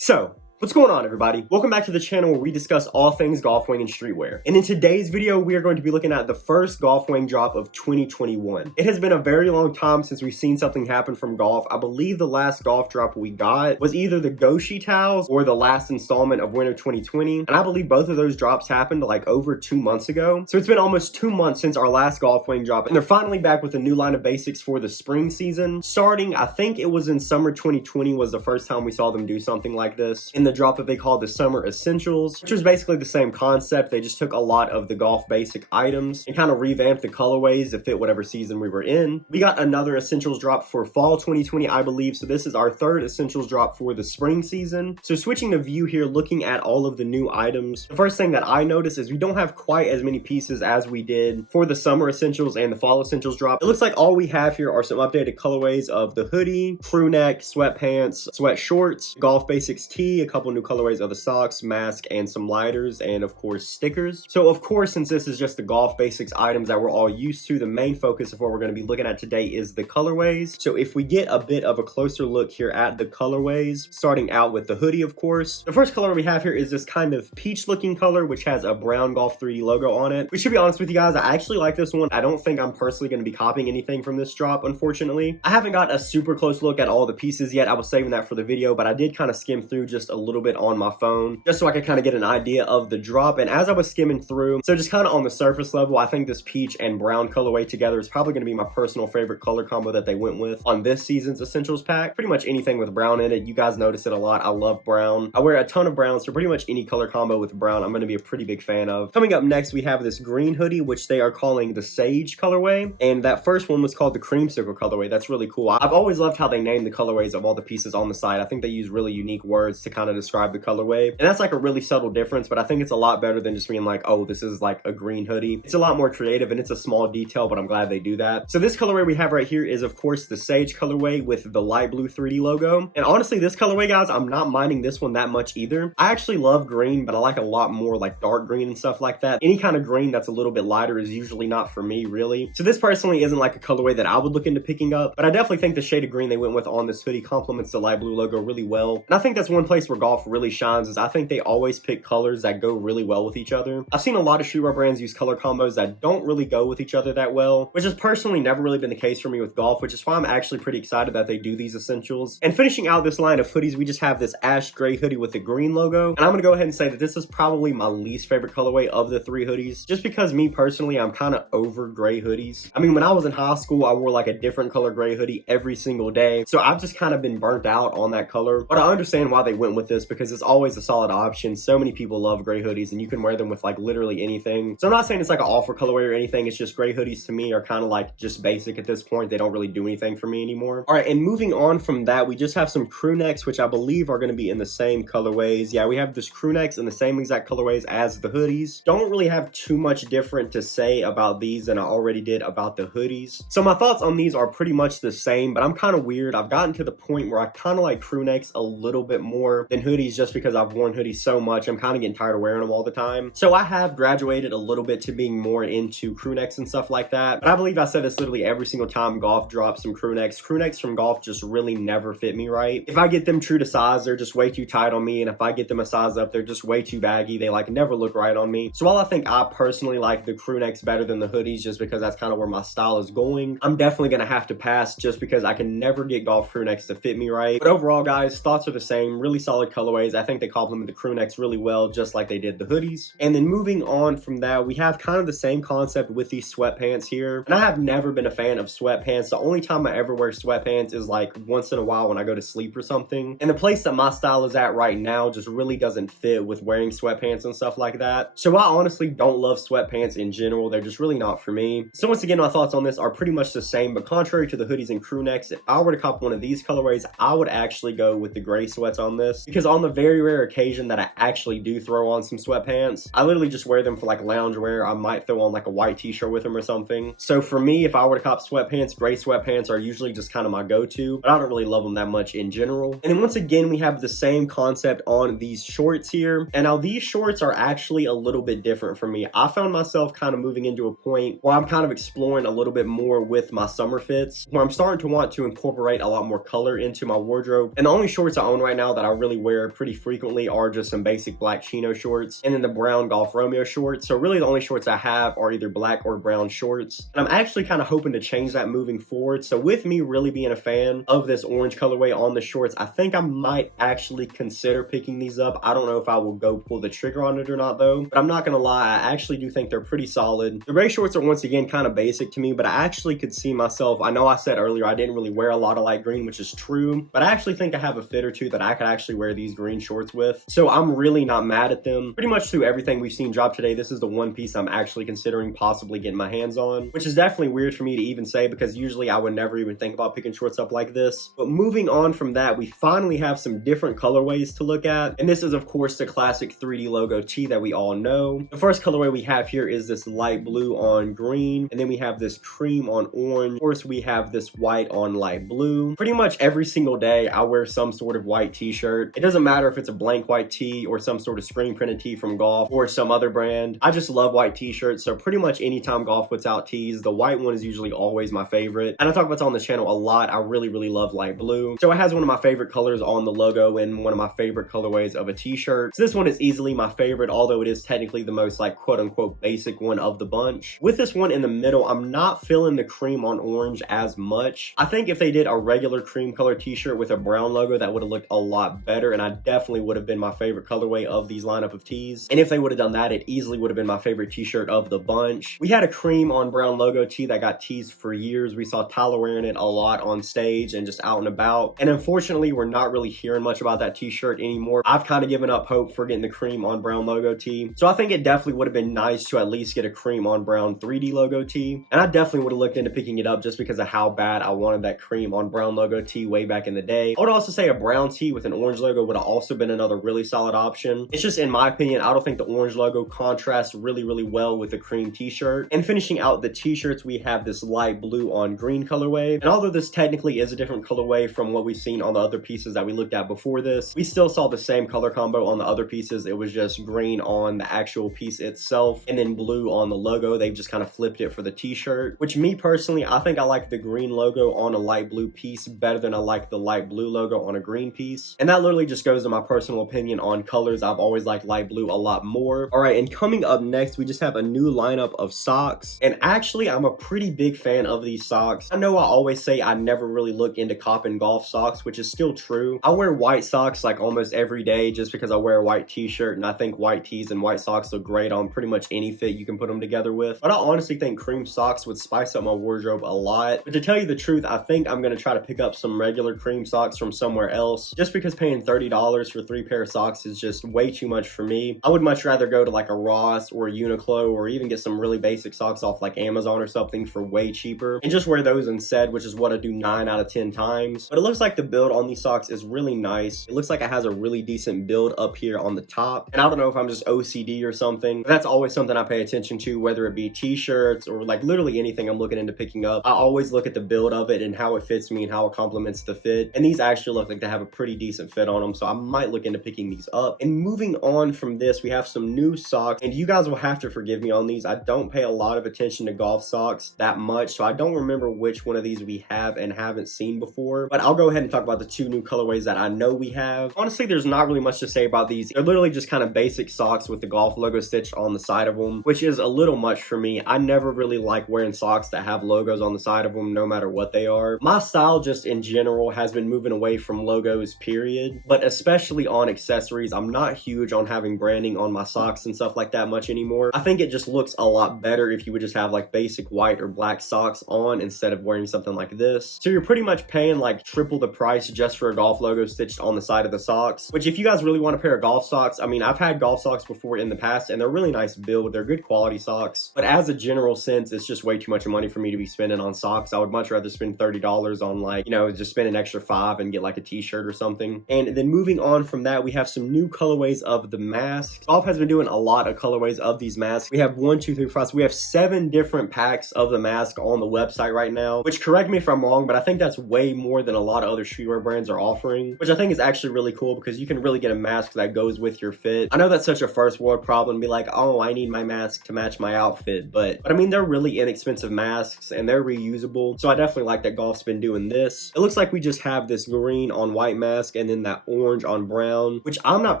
So, what's going on, everybody? Welcome back to the channel where we discuss all things Golf Wang and streetwear. And in today's video, we are going to be looking at the first Golf Wang drop of 2021. It has been a very long time since we've seen something happen from Golf. I believe the last Golf drop we got was either the Goshi towels or the last installment of winter 2020. And I believe both of those drops happened like over 2 months ago. So it's been almost 2 months since our last Golf Wang drop. And they're finally back with a new line of basics for the spring season. Starting, I think it was in summer 2020 was the first time we saw them do something like this. In the drop that they called the Summer Essentials, which was basically the same concept. They just took a lot of the golf basic items and kind of revamped the colorways to fit whatever season we were in. We got another Essentials drop for fall 2020, I believe. So this is our third Essentials drop for the spring season. So switching the view here, looking at all of the new items, the first thing that I noticed is we don't have quite as many pieces as we did for the Summer Essentials and the Fall Essentials drop. It looks like all we have here are some updated colorways of the hoodie, Crewneck, sweatpants, sweat shorts, golf basics tee, a couple new colorways of the socks, mask, and some lighters, and of course stickers. So of course, since this is just the golf basics items that we're all used to, the main focus of what we're going to be looking at today is the colorways. So if we get a bit of a closer look here at the colorways, starting out with the hoodie, of course, the first color we have here is this kind of peach looking color, which has a brown Golf 3D logo on it. We should be honest with you guys, I actually like this one. I don't think I'm personally going to be copying anything from this drop, unfortunately. I haven't got a super close look at all the pieces yet. I was saving that for the video, but I did kind of skim through just a little bit on my phone just so I could kind of get an idea of the drop. And as I was skimming through, so just kind of on the surface level, I think this peach and brown colorway together is probably going to be my personal favorite color combo that they went with on this season's Essentials pack. Pretty much anything with brown in it, you guys notice it a lot. I love brown. I wear a ton of brown, so pretty much any color combo with brown I'm going to be a pretty big fan of. Coming up next, we have this green hoodie, which they are calling the Sage colorway, and that first one was called the Creamsicle colorway. That's really cool. I've always loved how they name the colorways of all the pieces on the side. I think they use really unique words to kind of describe the colorway, and that's like a really subtle difference, but I think it's a lot better than just being like, oh, this is like a green hoodie. It's a lot more creative and it's a small detail, but I'm glad they do that. So this colorway we have right here is of course the Sage colorway with the light blue 3D logo. And honestly, this colorway, guys, I'm not minding this one that much either. I actually love green, but I like a lot more like dark green and stuff like that. Any kind of green that's a little bit lighter is usually not for me, really. So this personally isn't like a colorway that I would look into picking up, but I definitely think the shade of green they went with on this hoodie complements the light blue logo really well. And I think that's one place where Golf really shines, is I think they always pick colors that go really well with each other. I've seen a lot of streetwear brands use color combos that don't really go with each other that well, which has personally never really been the case for me with Golf, which is why I'm actually pretty excited that they do these Essentials. And finishing out this line of hoodies, we just have this ash gray hoodie with the green logo. And I'm gonna go ahead and say that this is probably my least favorite colorway of the 3 hoodies, just because me personally, I'm kind of over gray hoodies. I mean, when I was in high school, I wore like a different color gray hoodie every single day, so I've just kind of been burnt out on that color. But I understand why they went with this, because it's always a solid option. So many people love gray hoodies and you can wear them with like literally anything. So I'm not saying it's like an offer colorway or anything. It's just gray hoodies to me are kind of like just basic at this point. They don't really do anything for me anymore. All right, and moving on from that, we just have some Crewnecks, which I believe are going to be in the same colorways. Yeah, we have this Crewnecks in the same exact colorways as the hoodies. Don't really have too much different to say about these than I already did about the hoodies. So my thoughts on these are pretty much the same, but I'm kind of weird. I've gotten to the point where I kind of like Crewnecks a little bit more than hoodies, just because I've worn hoodies so much. I'm kind of getting tired of wearing them all the time. So I have graduated a little bit to being more into Crewnecks and stuff like that. But I believe I said this literally every single time Golf drops some Crewnecks. Crewnecks from Golf just really never fit me right. If I get them true to size, they're just way too tight on me. And if I get them a size up, they're just way too baggy. They like never look right on me. So while I think I personally like the Crewnecks better than the hoodies, just because that's kind of where my style is going, I'm definitely going to have to pass just because I can never get Golf Crewnecks to fit me right. But overall, guys, thoughts are the same. Really solid colorways. I think they complement the Crewnecks really well, just like they did the hoodies. And then moving on from that, we have kind of the same concept with these sweatpants here. And I have never been a fan of sweatpants. The only time I ever wear sweatpants is like once in a while when I go to sleep or something. And the place that my style is at right now just really doesn't fit with wearing sweatpants and stuff like that. So I honestly don't love sweatpants in general. They're just really not for me. So once again, my thoughts on this are pretty much the same, but contrary to the hoodies and Crewnecks, if I were to cop one of these colorways, I would actually go with the gray sweats on this, because on the very rare occasion that I actually do throw on some sweatpants, I literally just wear them for like loungewear. I might throw on like a white t-shirt with them or something. So for me, if I were to cop sweatpants, gray sweatpants are usually just kind of my go-to, but I don't really love them that much in general. And then once again, we have the same concept on these shorts here. And now these shorts are actually a little bit different for me. I found myself kind of moving into a point where I'm kind of exploring a little bit more with my summer fits, where I'm starting to want to incorporate a lot more color into my wardrobe. And the only shorts I own right now that I really wear wear pretty frequently are just some basic black chino shorts and then the brown Golf Romeo shorts. So really the only shorts I have are either black or brown shorts. And I'm actually kind of hoping to change that moving forward. So with me really being a fan of this orange colorway on the shorts, I think I might actually consider picking these up. I don't know if I will go pull the trigger on it or not though, but I'm not gonna lie, I actually do think they're pretty solid. The gray shorts are once again kind of basic to me, but I actually could see myself, I know I said earlier I didn't really wear a lot of light green, which is true, but I actually think I have a fit or two that I could actually wear these green shorts with. So I'm really not mad at them. Pretty much through everything we've seen drop today, this is the one piece I'm actually considering possibly getting my hands on, which is definitely weird for me to even say because usually I would never even think about picking shorts up like this. But moving on from that, we finally have some different colorways to look at. And this is of course the classic 3D logo tee that we all know. The first colorway we have here is this light blue on green, and then we have this cream on orange. Of course, we have this white on light blue. Pretty much every single day, I wear some sort of white t-shirt. It doesn't matter if it's a blank white tee or some sort of screen printed tee from Golf or some other brand. I just love white t-shirts, so pretty much anytime Golf puts out tees, the white one is usually always my favorite. And I talk about this on the channel a lot. I really love light blue. So it has one of my favorite colors on the logo and one of my favorite colorways of a t-shirt. So this one is easily my favorite, although it is technically the most like quote unquote basic one of the bunch. With this one in the middle, I'm not feeling the cream on orange as much. I think if they did a regular cream color t-shirt with a brown logo, that would have looked a lot better, and I definitely would have been my favorite colorway of these lineup of tees. And if they would have done that, it easily would have been my favorite t-shirt of the bunch. We had a cream on brown logo tee that got teased for years. We saw Tyler wearing it a lot on stage and just out and about, and unfortunately we're not really hearing much about that t-shirt anymore. I've kind of given up hope for getting the cream on brown logo tee, so I think it definitely would have been nice to at least get a cream on brown 3D logo tee, and I definitely would have looked into picking it up just because of how bad I wanted that cream on brown logo tee way back in the day. I would also say a brown tee with an orange logo would have also been another really solid option. It's just in my opinion, I don't think the orange logo contrasts really well with the cream t-shirt. And finishing out the t-shirts, we have this light blue on green colorway, and although this technically is a different colorway from what we've seen on the other pieces that we looked at before this, we still saw the same color combo on the other pieces. It was just green on the actual piece itself and then blue on the logo. They've just kind of flipped it for the t-shirt, which me personally, I think I like the green logo on a light blue piece better than I like the light blue logo on a green piece. And that literally just goes to my personal opinion on colors. I've always liked light blue a lot more. All right, and coming up next, we just have a new lineup of socks. And actually, I'm a pretty big fan of these socks. I know I always say I never really look into copping golf socks, which is still true. I wear white socks like almost every day just because I wear a white t-shirt, and I think white tees and white socks look great on pretty much any fit you can put them together with. But I honestly think cream socks would spice up my wardrobe a lot. But to tell you the truth, I think I'm going to try to pick up some regular cream socks from somewhere else, just because paying $30 for 3 pair of socks is just way too much for me. I would much rather go to like a Ross or a Uniqlo or even get some really basic socks off like Amazon or something for way cheaper and just wear those instead, which is what I do 9 out of 10 times. But it looks like the build on these socks is really nice. It looks like it has a really decent build up here on the top, and I don't know if I'm just OCD or something, but that's always something I pay attention to, whether it be t-shirts or like literally anything I'm looking into picking up. I always look at the build of it and how it fits me and how it complements the fit, and these actually look like they have a pretty decent fit on them, so I might look into picking these up. And moving on from this, we have some new socks, and you guys will have to forgive me on these. I don't pay a lot of attention to golf socks that much, so I don't remember which one of these we have and haven't seen before, but I'll go ahead and talk about the 2 new colorways that I know we have. Honestly, there's not really much to say about these. They're literally just kind of basic socks with the golf logo stitched on the side of them, which is a little much for me. I never really like wearing socks that have logos on the side of them, no matter what they are. My style just in general has been moving away from logos, period, but especially on accessories. I'm not huge on having branding on my socks and stuff like that much anymore. I think it just looks a lot better if you would just have like basic white or black socks on instead of wearing something like this. So you're pretty much paying like triple the price just for a golf logo stitched on the side of the socks, which if you guys really want a pair of golf socks, I mean, I've had golf socks before in the past and they're really nice build. They're good quality socks, but as a general sense, it's just way too much money for me to be spending on socks. I would much rather spend $30 on like, you know, just spend an extra $5 and get like a t-shirt or something. And then moving on from that, we have some new colorways of the masks. Golf has been doing a lot of colorways of these masks. We have 1, 2, 3, 4, 5. We have 7 different packs of the mask on the website right now, which, correct me if I'm wrong, but I think that's way more than a lot of other streetwear brands are offering, which I think is actually really cool because you can really get a mask that goes with your fit. I know that's such a first world problem to be like, oh, I need my mask to match my outfit, but I mean, they're really inexpensive masks and they're reusable, so I definitely like that Golf's been doing this. It looks like we just have this green on white mask and then that orange on brown, which I'm not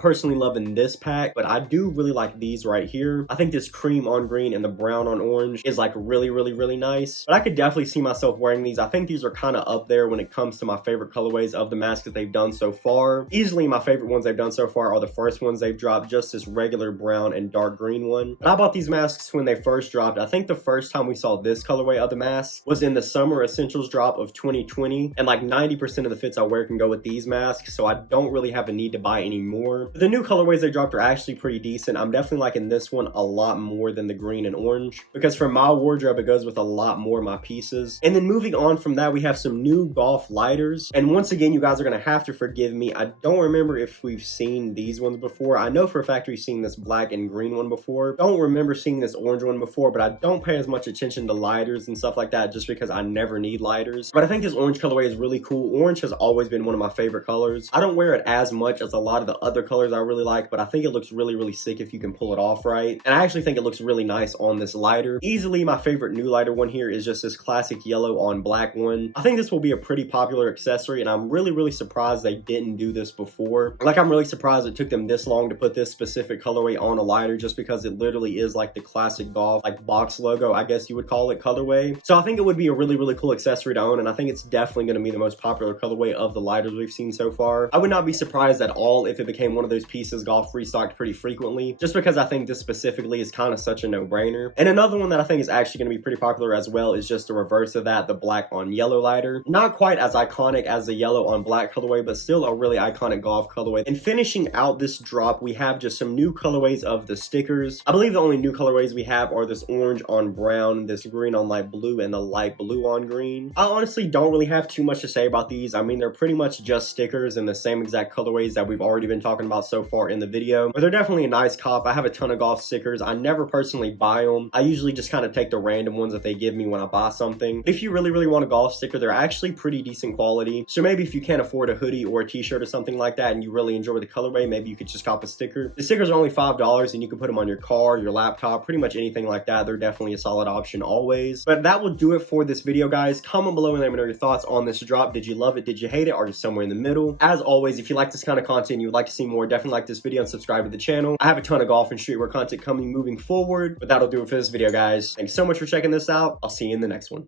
personally loving this pack, but I do really like these right here. I think this cream on green and the brown on orange is like really nice. But I could definitely see myself wearing these. I think these are kind of up there when it comes to my favorite colorways of the masks that they've done so far. Easily my favorite ones they've done so far are the first ones they've dropped, just this regular brown and dark green one. But I bought these masks when they first dropped. I think the first time we saw this colorway of the mask was in the summer essentials drop of 2020, and like 90% of the fits I wear can go with these masks, so I don't really have a need to buy any more. But the new colorways they dropped are actually pretty decent. I'm definitely liking this one a lot more than the green and orange, because for my wardrobe it goes with a lot more of my pieces. And then moving on from that, we have some new golf lighters, and once again you guys are gonna have to forgive me, I don't remember if we've seen these ones before. I know for a fact we've seen this black and green one before. Don't remember seeing this orange one before, but I don't pay as much attention to lighters and stuff like that just because I never need lighters. But I think this orange colorway is really cool. Orange has always been one of my favorite colors. I don't wear it as much as a lot of the other colors I really like, but I think it looks really sick if you can pull it off right. And I actually think it looks really nice on this lighter. Easily my favorite new lighter one here is just this classic yellow on black one. I think this will be a pretty popular accessory, and I'm really surprised they didn't do this before. Like, I'm really surprised it took them this long to put this specific colorway on a lighter, just because it literally is like the classic golf, like box logo, I guess you would call it, colorway. So I think it would be a really cool accessory to own, and I think it's definitely going to be the most popular colorway of the lighters we've seen so far. I would not be surprised at all if it became one of those pieces Golf restocked pretty frequently, just because I think this specifically is kind of such a no-brainer. And another one that I think is actually going to be pretty popular as well is just the reverse of that, the black on yellow lighter. Not quite as iconic as the yellow on black colorway, but still a really iconic Golf colorway. And finishing out this drop, we have just some new colorways of the stickers. I believe the only new colorways we have are this orange on brown, this green on light blue, and the light blue on green. I honestly don't really have too much to say about these. I mean, they're pretty much just stickers in the same exact colorways that we've already been talking about so far in the video, but they're definitely a nice cop. I have a ton of Golf stickers. I never personally buy them. I usually just kind of take the random ones that they give me when I buy something. If you really want a Golf sticker, they're actually pretty decent quality. So maybe if you can't afford a hoodie or a t-shirt or something like that and you really enjoy the colorway, maybe you could just cop a sticker. The stickers are only $5 and you can put them on your car, your laptop, pretty much anything like that. They're definitely a solid option always. But that will do it for this video, guys. Comment below and let me know your thoughts on this drop. Did you love it? Did you hate it? Are you somewhere in the middle? As always, if you like this kind of content and you would like to see more, definitely like this video and subscribe to the channel. I have a ton of golf and streetwear content coming moving forward, but that'll do it for this video, guys. Thanks so much for checking this out. I'll see you in the next one.